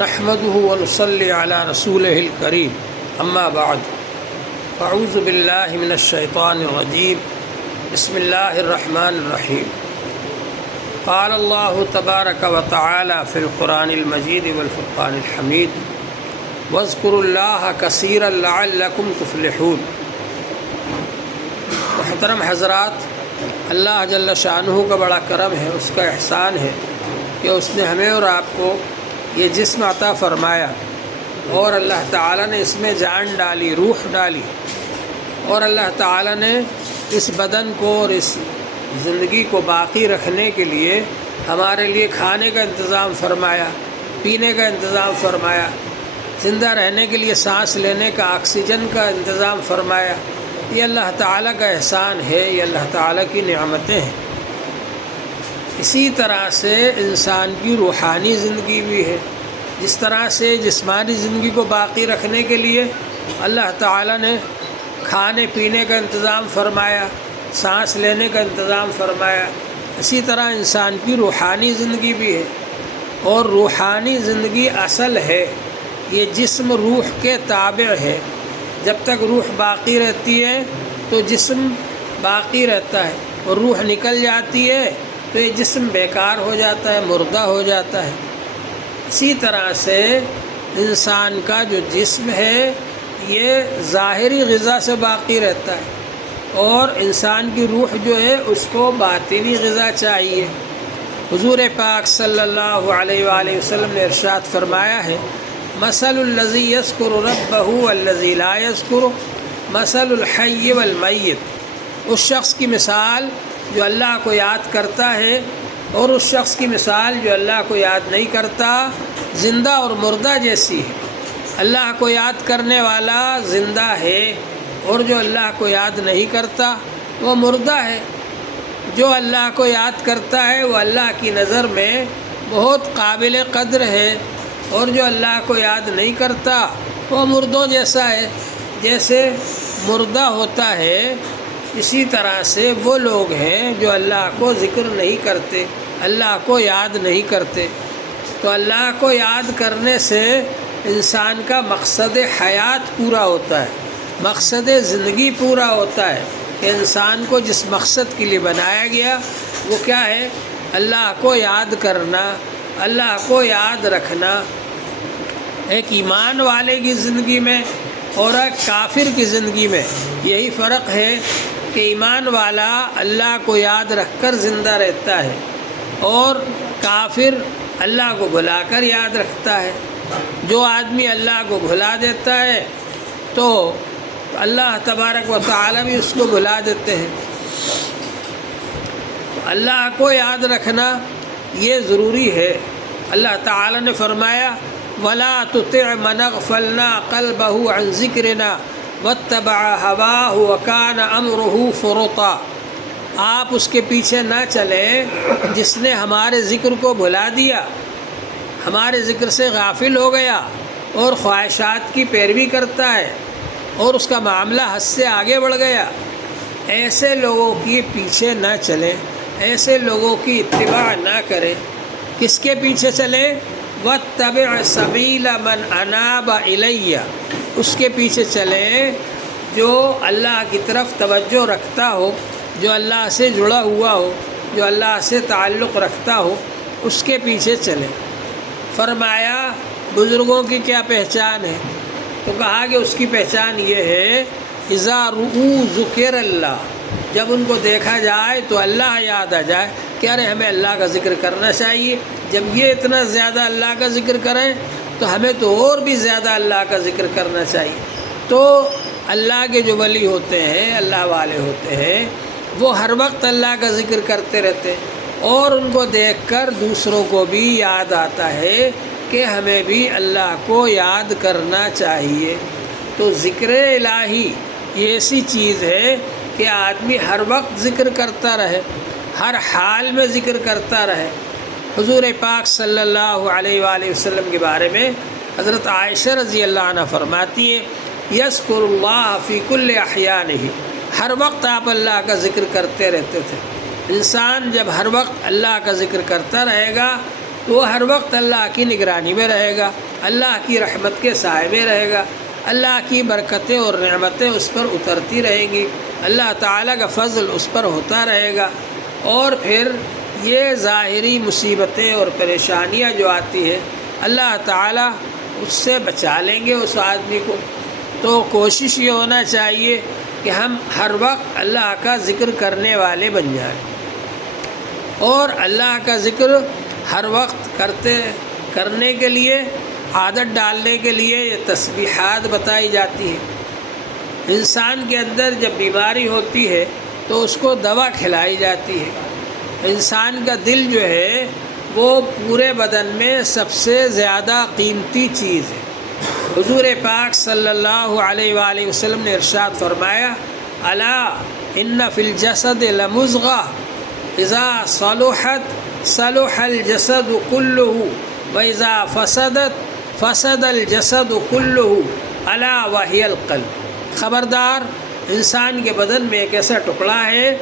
نحمده ونصلي على رسوله الكريم اما بعد اعوذ باللہ من الشیطان الرجیم بسم اللہ الرحمن الرحیم قال اللہ تبارک وتعالی فی القرآن المجید والفرقان الحمید واذکروا اللہ کثیرا لعلکم تفلحون۔ محترم حضرات، اللہ جل شانہ کا بڑا کرم ہے، اس کا احسان ہے کہ اس نے ہمیں اور آپ کو یہ جسم عطا فرمایا، اور اللہ تعالیٰ نے اس میں جان ڈالی، روح ڈالی، اور اللہ تعالیٰ نے اس بدن کو اور اس زندگی کو باقی رکھنے کے لیے ہمارے لیے کھانے کا انتظام فرمایا، پینے کا انتظام فرمایا، زندہ رہنے کے لیے سانس لینے کا آکسیجن کا انتظام فرمایا۔ یہ اللہ تعالیٰ کا احسان ہے، یہ اللہ تعالیٰ کی نعمتیں ہیں۔ اسی طرح سے انسان کی روحانی زندگی بھی ہے۔ جس طرح سے جسمانی زندگی کو باقی رکھنے کے لیے اللہ تعالیٰ نے کھانے پینے کا انتظام فرمایا، سانس لینے کا انتظام فرمایا، اسی طرح انسان کی روحانی زندگی بھی ہے۔ اور روحانی زندگی اصل ہے، یہ جسم روح کے تابع ہے۔ جب تک روح باقی رہتی ہے تو جسم باقی رہتا ہے، اور روح نکل جاتی ہے تو یہ جسم بیکار ہو جاتا ہے، مردہ ہو جاتا ہے۔ اسی طرح سے انسان کا جو جسم ہے یہ ظاہری غذا سے باقی رہتا ہے، اور انسان کی روح جو ہے اس کو باطنی غذا چاہیے۔ حضور پاک صلی اللہ علیہ وآلہ وسلم نے ارشاد فرمایا ہے، مثل الذی یذکر ربہ والذی لا یذکر مثل الحی والمیت۔ اس شخص کی مثال جو اللہ کو یاد کرتا ہے، اور اس شخص کی مثال جو اللہ کو یاد نہیں کرتا، زندہ اور مردہ جیسی ہے۔ اللہ کو یاد کرنے والا زندہ ہے، اور جو اللہ کو یاد نہیں کرتا وہ مردہ ہے۔ جو اللہ کو یاد کرتا ہے وہ اللہ کی نظر میں بہت قابل قدر ہے، اور جو اللہ کو یاد نہیں کرتا وہ مردوں جیسا ہے۔ جیسے مردہ ہوتا ہے، اسی طرح سے وہ لوگ ہیں جو اللہ کو ذکر نہیں کرتے، اللہ کو یاد نہیں کرتے۔ تو اللہ کو یاد کرنے سے انسان کا مقصد حیات پورا ہوتا ہے، مقصد زندگی پورا ہوتا ہے کہ انسان کو جس مقصد کے لیے بنایا گیا وہ کیا ہے؟ اللہ کو یاد کرنا، اللہ کو یاد رکھنا۔ ایک ایمان والے کی زندگی میں اور ایک کافر کی زندگی میں یہی فرق ہے کہ ایمان والا اللہ کو یاد رکھ کر زندہ رہتا ہے، اور کافر اللہ کو بھلا کر یاد رکھتا ہے۔ جو آدمی اللہ کو بھلا دیتا ہے تو اللہ تبارک و تعالی بھی اس کو بھلا دیتے ہیں۔ اللہ کو یاد رکھنا یہ ضروری ہے۔ اللہ تعالی نے فرمایا، وَلَا تُطِعْ مَنْ أَغْفَلْنَا قَلْبَهُ عَنْ ذِكْرِنَا وَاتَّبَعَ هَوَاهُ وَكَانَ أَمْرُهُ فُرُطًا۔ آپ اس کے پیچھے نہ چلیں جس نے ہمارے ذکر کو بھلا دیا، ہمارے ذکر سے غافل ہو گیا، اور خواہشات کی پیروی کرتا ہے، اور اس کا معاملہ حد سے آگے بڑھ گیا۔ ایسے لوگوں کے پیچھے نہ چلیں، ایسے لوگوں کی اتباع نہ کریں۔ کس کے پیچھے چلیں؟ وَاتَّبِعْ سَبِيلَ مَنْ أَنَابَ إِلَيَّ۔ اس کے پیچھے چلیں جو اللہ کی طرف توجہ رکھتا ہو، جو اللہ سے جڑا ہوا ہو، جو اللہ سے تعلق رکھتا ہو، اس کے پیچھے چلیں۔ فرمایا بزرگوں کی کیا پہچان ہے؟ تو کہا کہ اس کی پہچان یہ ہے، اِذَا رُؤُوا ذُكِرَ اللَّهُ۔ جب ان کو دیکھا جائے تو اللہ یاد آ جائے کہ ارے ہمیں اللہ کا ذکر کرنا چاہیے۔ جب یہ اتنا زیادہ اللہ کا ذکر کریں تو ہمیں تو اور بھی زیادہ اللہ کا ذکر کرنا چاہیے۔ تو اللہ کے جو ولی ہوتے ہیں، اللہ والے ہوتے ہیں، وہ ہر وقت اللہ کا ذکر کرتے رہتے ہیں، اور ان کو دیکھ کر دوسروں کو بھی یاد آتا ہے کہ ہمیں بھی اللہ کو یاد کرنا چاہیے۔ تو ذکر الہی یہ ایسی چیز ہے کہ آدمی ہر وقت ذکر کرتا رہے، ہر حال میں ذکر کرتا رہے۔ حضور پاک صلی اللہ علیہ وآلہ وسلم کے بارے میں حضرت عائشہ رضی اللہ عنہ فرماتی ہیں، یذکر اللہ فی کل احیانہ۔ ہر وقت آپ اللہ کا ذکر کرتے رہتے تھے۔ انسان جب ہر وقت اللہ کا ذکر کرتا رہے گا تو وہ ہر وقت اللہ کی نگرانی میں رہے گا، اللہ کی رحمت کے سائے میں رہے گا، اللہ کی برکتیں اور نعمتیں اس پر اترتی رہیں گی، اللہ تعالیٰ کا فضل اس پر ہوتا رہے گا، اور پھر یہ ظاہری مصیبتیں اور پریشانیاں جو آتی ہیں اللہ تعالیٰ اس سے بچا لیں گے اس آدمی کو۔ تو کوشش یہ ہونا چاہیے کہ ہم ہر وقت اللہ کا ذکر کرنے والے بن جائیں، اور اللہ کا ذکر ہر وقت کرنے کے لیے، عادت ڈالنے کے لیے یہ تسبیحات بتائی جاتی ہیں۔ انسان کے اندر جب بیماری ہوتی ہے تو اس کو دوا کھلائی جاتی ہے۔ انسان کا دل جو ہے وہ پورے بدن میں سب سے زیادہ قیمتی چیز ہے۔ حضور پاک صلی اللہ علیہ وآلہ وسلم نے ارشاد فرمایا، الا ان فی الجسد لمضغہ اذا صلحت صلح الجسد کلہ واذا فسدت فسد الجسد کلہ الا وہی القلب۔ خبردار، انسان کے بدن میں ایک ایسا ٹکڑا ہے،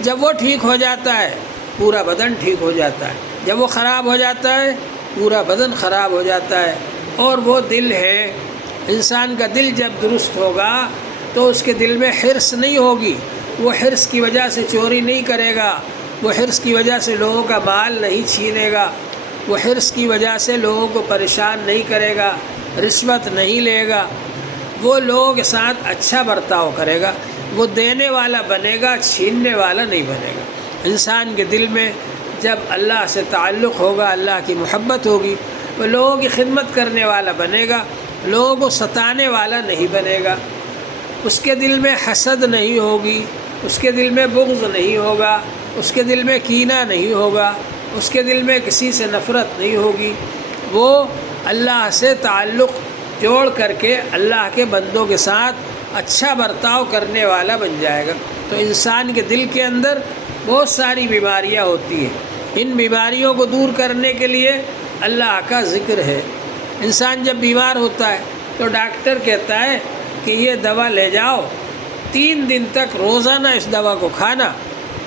جب وہ ٹھیک ہو جاتا ہے پورا بدن ٹھیک ہو جاتا ہے، جب وہ خراب ہو جاتا ہے پورا بدن خراب ہو جاتا ہے، اور وہ دل ہے۔ انسان کا دل جب درست ہوگا تو اس کے دل میں حرص نہیں ہوگی، وہ حرص کی وجہ سے چوری نہیں کرے گا، وہ حرص کی وجہ سے لوگوں کا مال نہیں چھینے گا، وہ حرص کی وجہ سے لوگوں کو پریشان نہیں کرے گا، رشوت نہیں لے گا، وہ لوگوں کے ساتھ اچھا برتاؤ کرے گا، وہ دینے والا بنے گا، چھیننے والا نہیں بنے گا۔ انسان کے دل میں جب اللہ سے تعلق ہوگا، اللہ کی محبت ہوگی، وہ لوگوں کی خدمت کرنے والا بنے گا، لوگوں کو ستانے والا نہیں بنے گا، اس کے دل میں حسد نہیں ہوگی، اس کے دل میں بغض نہیں ہوگا، اس کے دل میں کینہ نہیں ہوگا، اس کے دل میں کسی سے نفرت نہیں ہوگی، وہ اللہ سے تعلق جوڑ کر کے اللہ کے بندوں کے ساتھ اچھا برتاؤ کرنے والا بن جائے گا۔ تو انسان کے دل کے اندر بہت ساری بیماریاں ہوتی ہیں، ان بیماریوں کو دور کرنے کے لیے اللہ کا ذکر ہے۔ انسان جب بیمار ہوتا ہے تو ڈاکٹر کہتا ہے کہ یہ دوا لے جاؤ، 3 دن تک روزانہ اس دوا کو کھانا،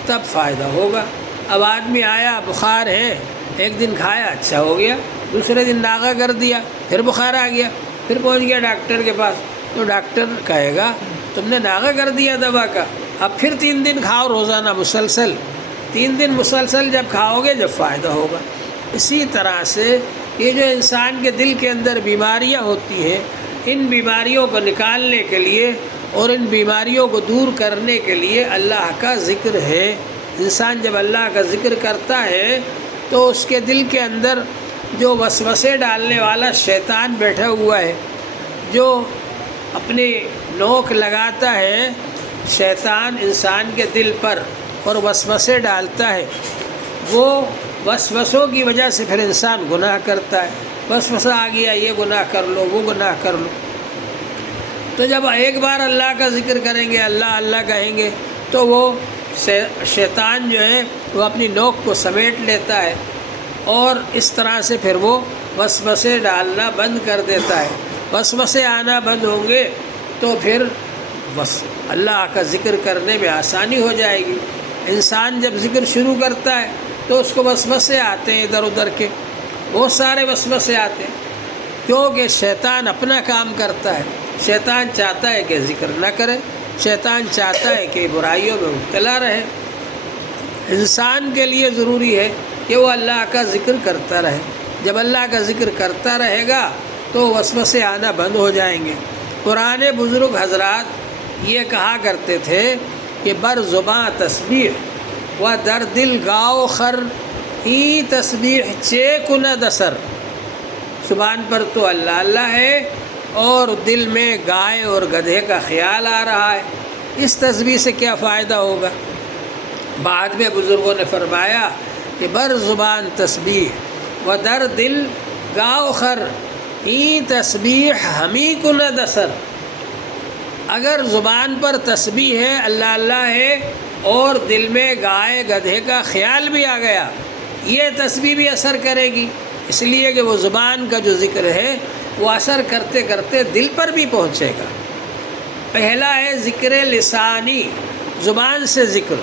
تب فائدہ ہوگا۔ اب آدمی آیا، بخار ہے، 1 دن کھایا اچھا ہو گیا، دوسرے دن ناغہ کر دیا، پھر بخار آ گیا، پھر پہنچ گیا ڈاکٹر کے پاس، تو ڈاکٹر کہے گا تم نے ناغہ کر دیا دوا کا، اب پھر 3 دن کھاؤ روزانہ مسلسل، 3 دن مسلسل جب کھاؤ گے جب فائدہ ہوگا۔ اسی طرح سے یہ جو انسان کے دل کے اندر بیماریاں ہوتی ہیں، ان بیماریوں کو نکالنے کے لیے اور ان بیماریوں کو دور کرنے کے لیے اللہ کا ذکر ہے۔ انسان جب اللہ کا ذکر کرتا ہے تو اس کے دل کے اندر جو وسوسے ڈالنے والا شیطان بیٹھا ہوا ہے، جو اپنی نوک لگاتا ہے شیطان انسان کے دل پر اور وسوسے ڈالتا ہے، وہ وسوسوں کی وجہ سے پھر انسان گناہ کرتا ہے۔ وسوسہ آ گیا، یہ گناہ کر لو، وہ گناہ کر لو۔ تو جب ایک بار اللہ کا ذکر کریں گے، اللہ اللہ کہیں گے، تو وہ شیطان جو ہے وہ اپنی نوک کو سمیٹ لیتا ہے، اور اس طرح سے پھر وہ وسوسے ڈالنا بند کر دیتا ہے۔ وسوسے آنا بند ہوں گے تو پھر بس اللہ کا ذکر کرنے میں آسانی ہو جائے گی۔ انسان جب ذکر شروع کرتا ہے تو اس کو وسوسے آتے ہیں ادھر ادھر کے، بہت سارے وسوسے آتے ہیں، کیونکہ شیطان اپنا کام کرتا ہے۔ شیطان چاہتا ہے کہ ذکر نہ کرے، شیطان چاہتا ہے کہ برائیوں میں مبتلا رہے۔ انسان کے لیے ضروری ہے کہ وہ اللہ کا ذکر کرتا رہے۔ جب اللہ کا ذکر کرتا رہے گا تو وسوسے آنا بند ہو جائیں گے۔ پرانے بزرگ حضرات یہ کہا کرتے تھے کہ بر زباں تسبیح و در دل گاؤ خر ای تسبیح چے کن دسر۔ زبان پر تو اللہ اللہ ہے اور دل میں گائے اور گدھے کا خیال آ رہا ہے، اس تسبیح سے کیا فائدہ ہوگا؟ بعد میں بزرگوں نے فرمایا کہ بر زبان تسبیح و در دل گاؤ خر ای تسبیح ہمی کن دسر۔ اگر زبان پر تسبیح ہے، اللہ اللہ ہے، اور دل میں گائے گدھے کا خیال بھی آ گیا، یہ تسبیح بھی اثر کرے گی، اس لیے کہ وہ زبان کا جو ذکر ہے وہ اثر کرتے کرتے دل پر بھی پہنچے گا۔ پہلا ہے ذکر لسانی، زبان سے ذکر۔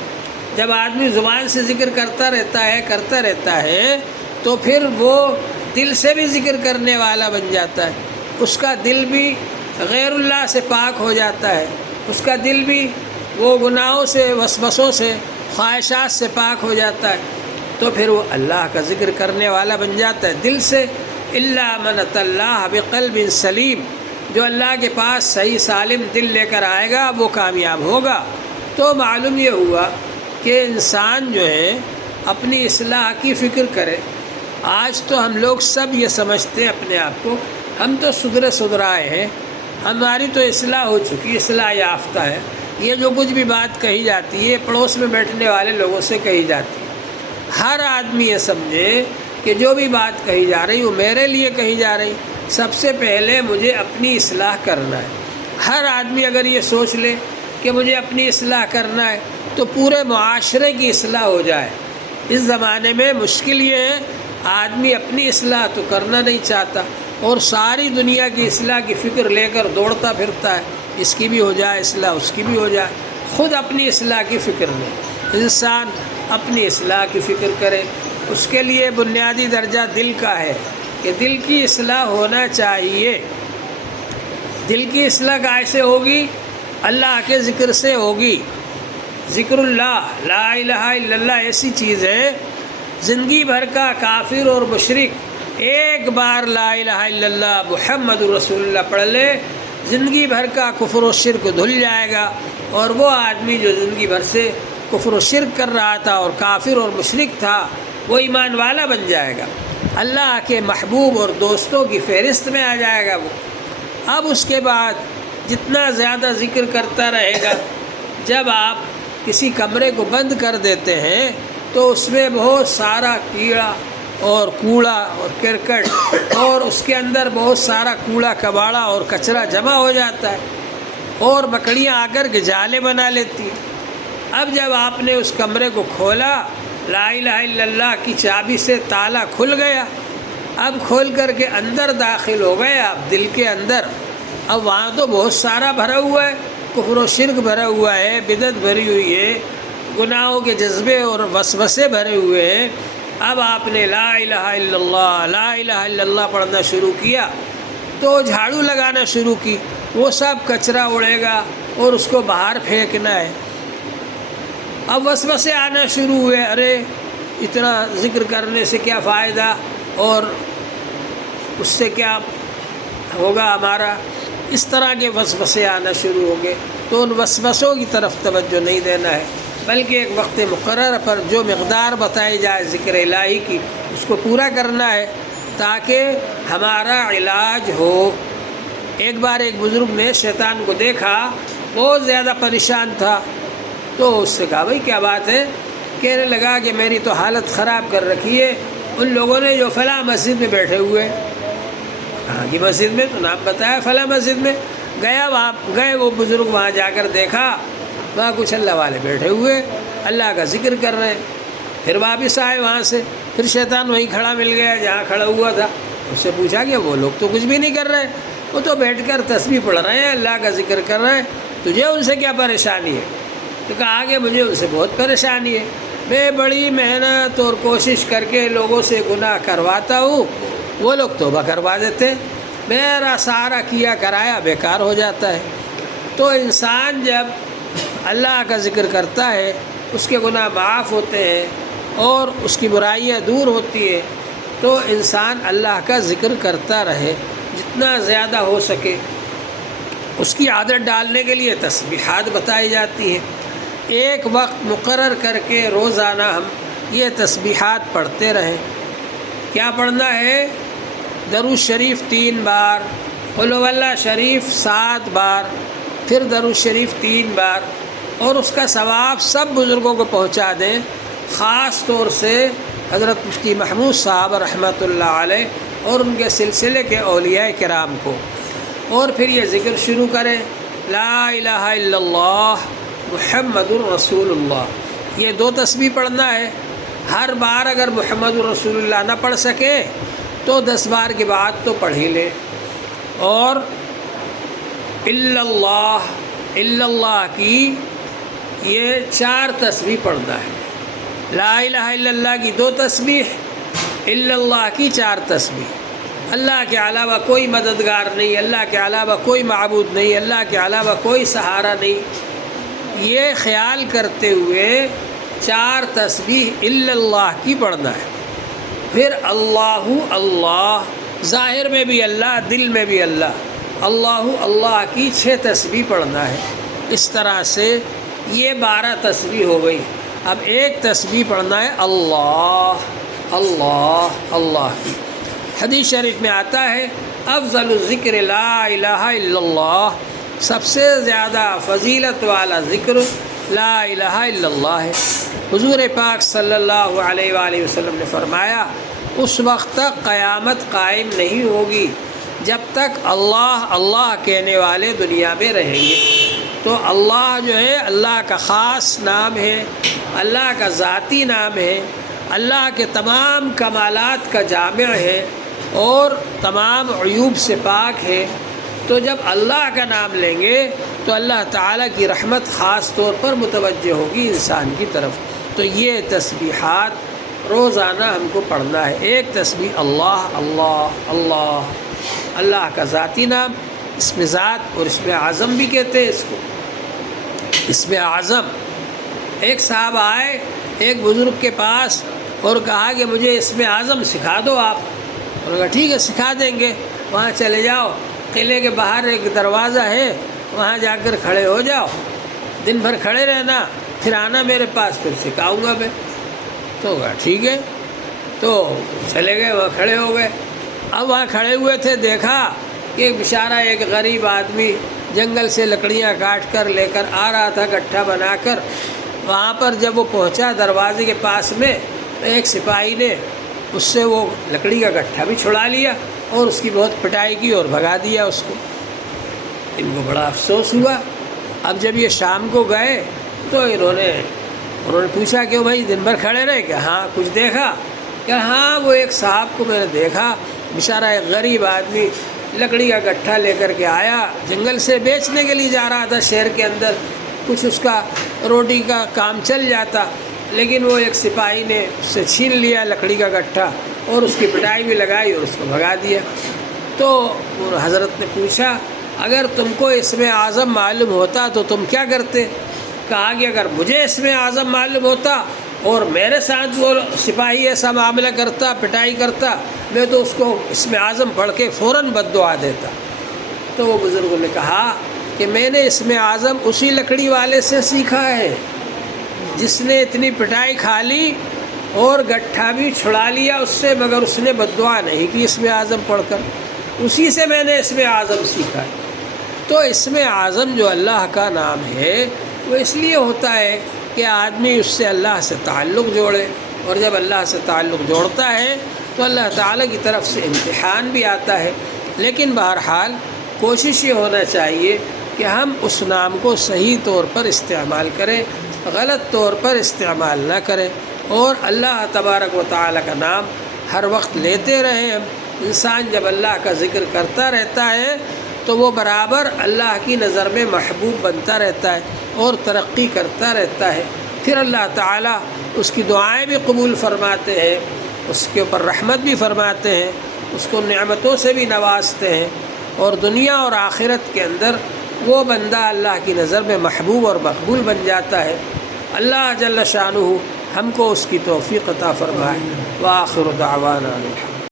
جب آدمی زبان سے ذکر کرتا رہتا ہے تو پھر وہ دل سے بھی ذکر کرنے والا بن جاتا ہے، اس کا دل بھی غیر اللہ سے پاک ہو جاتا ہے، اس کا دل بھی وہ گناہوں سے، وسوسوں سے، خواہشات سے پاک ہو جاتا ہے، تو پھر وہ اللہ کا ذکر کرنے والا بن جاتا ہے دل سے۔ الا من اتى اللہ بقلب سلیم، جو اللہ کے پاس صحیح سالم دل لے کر آئے گا وہ کامیاب ہوگا۔ تو معلوم یہ ہوا کہ انسان جو ہے اپنی اصلاح کی فکر کرے۔ آج تو ہم لوگ سب یہ سمجھتے ہیں اپنے آپ کو، ہم تو سدھرائے ہیں، ہماری تو اصلاح ہو چکی، اصلاح یافتہ ہے، یہ جو کچھ بھی بات کہی جاتی ہے پڑوس میں بیٹھنے والے لوگوں سے کہی جاتی ہے۔ ہر آدمی یہ سمجھے کہ جو بھی بات کہی جا رہی وہ میرے لیے کہی جا رہی، سب سے پہلے مجھے اپنی اصلاح کرنا ہے۔ ہر آدمی اگر یہ سوچ لے کہ مجھے اپنی اصلاح کرنا ہے تو پورے معاشرے کی اصلاح ہو جائے۔ اس زمانے میں مشکل یہ ہے، آدمی اپنی اصلاح تو کرنا نہیں چاہتا اور ساری دنیا کی اصلاح کی فکر لے کر دوڑتا پھرتا ہے، اس کی بھی ہو جائے اصلاح، اس کی بھی ہو جائے، خود اپنی اصلاح کی فکر لے۔ انسان اپنی اصلاح کی فکر کرے، اس کے لیے بنیادی درجہ دل کا ہے کہ دل کی اصلاح ہونا چاہیے۔ دل کی اصلاح کیسے ہوگی؟ اللہ کے ذکر سے ہوگی۔ ذکر اللہ، لا الہ الا اللہ ایسی چیز ہے، زندگی بھر کا کافر اور مشرک ایک بار لا الہ الا اللہ محمد رسول اللہ پڑھ لے، زندگی بھر کا کفر و شرک دھل جائے گا، اور وہ آدمی جو زندگی بھر سے کفر و شرک کر رہا تھا اور کافر اور مشرک تھا وہ ایمان والا بن جائے گا، اللہ کے محبوب اور دوستوں کی فہرست میں آ جائے گا وہ۔ اب اس کے بعد جتنا زیادہ ذکر کرتا رہے گا، جب آپ کسی کمرے کو بند کر دیتے ہیں تو اس میں بہت سارا کیڑا اور کوڑا اور کرکٹ اور اس کے اندر بہت سارا کوڑا کباڑا اور کچرا جمع ہو جاتا ہے اور مکڑیاں آ کر کے جالے بنا لیتی ہیں۔ اب جب آپ نے اس کمرے کو کھولا، لا الہ الا اللہ کی چابی سے تالا کھل گیا، اب کھول کر کے اندر داخل ہو گئے آپ دل کے اندر، اب وہاں تو بہت سارا بھرا ہوا ہے، کفر و شرک بھرا ہوا ہے، بدعت بھری ہوئی ہے، گناہوں کے جذبے اور وسوسے بھرے ہوئے ہیں۔ اب آپ نے لا الہ الا اللہ، لا الہ الا اللہ پڑھنا شروع کیا تو جھاڑو لگانا شروع کی، وہ سب کچرا اڑے گا اور اس کو باہر پھینکنا ہے۔ اب وسوسے آنا شروع ہوئے، ارے اتنا ذکر کرنے سے کیا فائدہ اور اس سے کیا ہوگا ہمارا، اس طرح کے وسوسے آنا شروع ہو گئے۔ تو ان وسوسوں کی طرف توجہ نہیں دینا ہے، بلکہ ایک وقت مقرر پر جو مقدار بتائی جائے ذکر الہی کی اس کو پورا کرنا ہے تاکہ ہمارا علاج ہو۔ ایک بار ایک بزرگ نے شیطان کو دیکھا، بہت زیادہ پریشان تھا، تو اس سے کہا بھائی کیا بات ہے؟ کہنے لگا کہ میری تو حالت خراب کر رکھی ہے، ان لوگوں نے جو فلاں مسجد میں بیٹھے ہوئے، کہاں کی مسجد میں؟ تو نام بتایا فلاں مسجد میں۔ وہاں گئے وہ بزرگ، وہاں جا کر دیکھا وہاں کچھ اللہ والے بیٹھے ہوئے اللہ کا ذکر کر رہے ہیں۔ پھر واپس آئے وہاں سے، پھر شیطان وہیں کھڑا مل گیا جہاں کھڑا ہوا تھا، اس سے پوچھا کہ وہ لوگ تو کچھ بھی نہیں کر رہے، وہ تو بیٹھ کر تسبیح پڑھ رہے ہیں، اللہ کا ذکر کر رہے ہیں، تجھے ان سے کیا پریشانی ہے؟ تو کہا کہ مجھے ان سے بہت پریشانی ہے، میں بڑی محنت اور کوشش کر کے لوگوں سے گناہ کرواتا ہوں، وہ لوگ توبہ کروا دیتے، میرا سارا کیا کرایا بیکار ہو جاتا ہے۔ تو انسان جب اللہ کا ذکر کرتا ہے اس کے گناہ معاف ہوتے ہیں اور اس کی برائیاں دور ہوتی ہے، تو انسان اللہ کا ذکر کرتا رہے جتنا زیادہ ہو سکے۔ اس کی عادت ڈالنے کے لیے تسبیحات بتائی جاتی ہیں، ایک وقت مقرر کر کے روزانہ ہم یہ تسبیحات پڑھتے رہیں۔ کیا پڑھنا ہے؟ درود شریف 3 بار، قل هو اللہ شریف 7 بار، پھر درود شریف 3 بار، اور اس کا ثواب سب بزرگوں کو پہنچا دیں، خاص طور سے حضرت مفتی محمود صاحب رحمۃ اللہ علیہ اور ان کے سلسلے کے اولیاء کرام کو۔ اور پھر یہ ذکر شروع کریں، لا الہ الا اللہ محمد الرسول اللہ، یہ 2 تسبیح پڑھنا ہے۔ ہر بار اگر محمد الرسول اللہ نہ پڑھ سکے تو 10 بار کے بعد تو پڑھ ہی لے، اور الا اللہ کی یہ 4 تسبیح پڑھنا ہے۔ لا الہ الا اللہ کی 2 تسبیح، الا اللہ کی 4 تسبیح، اللہ کے علاوہ کوئی مددگار نہیں، اللہ کے علاوہ کوئی معبود نہیں، اللہ کے علاوہ کوئی سہارا نہیں، یہ خیال کرتے ہوئے 4 تسبیح الا اللہ کی پڑھنا ہے۔ پھر اللہ اللہ، ظاہر میں بھی اللہ، دل میں بھی اللہ، اللہ اللہ کی 6 تسبیح پڑھنا ہے۔ اس طرح سے یہ 12 تسبیح ہو گئی۔ اب ایک تسبیح پڑھنا ہے اللہ اللہ اللہ کی۔ حدیث شریف میں آتا ہے افضل الذکر لا الہ الا اللہ، سب سے زیادہ فضیلت والا ذکر لا الہ الا اللہ ہے۔ حضور پاک صلی اللہ علیہ وآلہ وسلم نے فرمایا اس وقت تک قیامت قائم نہیں ہوگی جب تک اللہ اللہ کہنے والے دنیا میں رہیں گے۔ تو اللہ جو ہے اللہ کا خاص نام ہے، اللہ کا ذاتی نام ہے، اللہ کے تمام کمالات کا جامع ہے اور تمام عیوب سے پاک ہے۔ تو جب اللہ کا نام لیں گے تو اللہ تعالیٰ کی رحمت خاص طور پر متوجہ ہوگی انسان کی طرف۔ تو یہ تسبیحات روزانہ ہم کو پڑھنا ہے۔ ایک تسبیح اللہ اللہ اللہ، اللہ کا ذاتی نام، اسم ذات اور اسم اعظم بھی کہتے ہیں اس کو، اسم اعظم۔ ایک صاحب آئے ایک بزرگ کے پاس اور کہا کہ مجھے اسم اعظم سکھا دو آپ۔ انہوں نے کہا ٹھیک ہے سکھا دیں گے، وہاں چلے جاؤ، قلعے کے باہر ایک دروازہ ہے، وہاں جا کر کھڑے ہو جاؤ، دن بھر کھڑے رہنا، پھر آنا میرے پاس، پھر سکھاؤں گا میں۔ تو کہا ٹھیک ہے، تو چلے گئے، وہاں کھڑے ہو گئے۔ اب وہاں کھڑے ہوئے تھے، دیکھا کہ ایک بیچارہ ایک غریب آدمی جنگل سے لکڑیاں کاٹ کر لے کر آ رہا تھا گٹھا بنا کر۔ وہاں پر جب وہ پہنچا دروازے کے پاس میں تو ایک سپاہی نے اس سے وہ لکڑی کا گٹھا بھی چھڑا لیا اور اس کی بہت پٹائی کی اور بھگا دیا اس کو۔ ان کو بڑا افسوس ہوا۔ اب جب یہ شام کو گئے تو انہوں نے پوچھا کہ بھائی دن بھر کھڑے رہے کہ ہاں کچھ دیکھا؟ کہ ہاں وہ ایک صاحب کو میں نے دیکھا، بیچارہ ایک غریب آدمی لکڑی کا گٹھا لے کر کے آیا، جنگل سے بیچنے کے لیے جا رہا تھا شہر کے اندر، کچھ اس کا روٹی کا کام چل جاتا، لیکن وہ ایک سپاہی نے اس سے چھین لیا لکڑی کا گٹھا اور اس کی پٹائی بھی لگائی اور اس کو بھگا دیا۔ تو حضرت نے پوچھا اگر تم کو اسم اعظم معلوم ہوتا تو تم کیا کرتے؟ کہا کہ اگر مجھے اسم اعظم معلوم ہوتا اور میرے ساتھ وہ سپاہی ایسا معاملہ کرتا، پٹائی کرتا، میں تو اس کو اسم اعظم پڑھ کے فوراً بد دعا دیتا۔ تو وہ بزرگوں نے کہا کہ میں نے اسم اعظم اسی لکڑی والے سے سیکھا ہے جس نے اتنی پٹائی کھا لی اور گٹھا بھی چھڑا لیا اس سے، مگر اس نے بد دعا نہیں کی اسم اعظم پڑھ کر، اسی سے میں نے اسم اعظم سیکھا ہے۔ تو اسم اعظم جو اللہ کا نام ہے وہ اس لیے ہوتا ہے کہ آدمی اس سے اللہ سے تعلق جوڑے، اور جب اللہ سے تعلق جوڑتا ہے تو اللہ تعالیٰ کی طرف سے امتحان بھی آتا ہے۔ لیکن بہرحال کوشش یہ ہونا چاہیے کہ ہم اس نام کو صحیح طور پر استعمال کریں، غلط طور پر استعمال نہ کریں، اور اللہ تبارک و تعالیٰ کا نام ہر وقت لیتے رہیں۔ انسان جب اللہ کا ذکر کرتا رہتا ہے تو وہ برابر اللہ کی نظر میں محبوب بنتا رہتا ہے اور ترقی کرتا رہتا ہے۔ پھر اللہ تعالیٰ اس کی دعائیں بھی قبول فرماتے ہیں، اس کے اوپر رحمت بھی فرماتے ہیں، اس کو نعمتوں سے بھی نوازتے ہیں، اور دنیا اور آخرت کے اندر وہ بندہ اللہ کی نظر میں محبوب اور مقبول بن جاتا ہے۔ اللہ جل شانہ ہم کو اس کی توفیق عطا فرمائے۔ وآخر دعوانا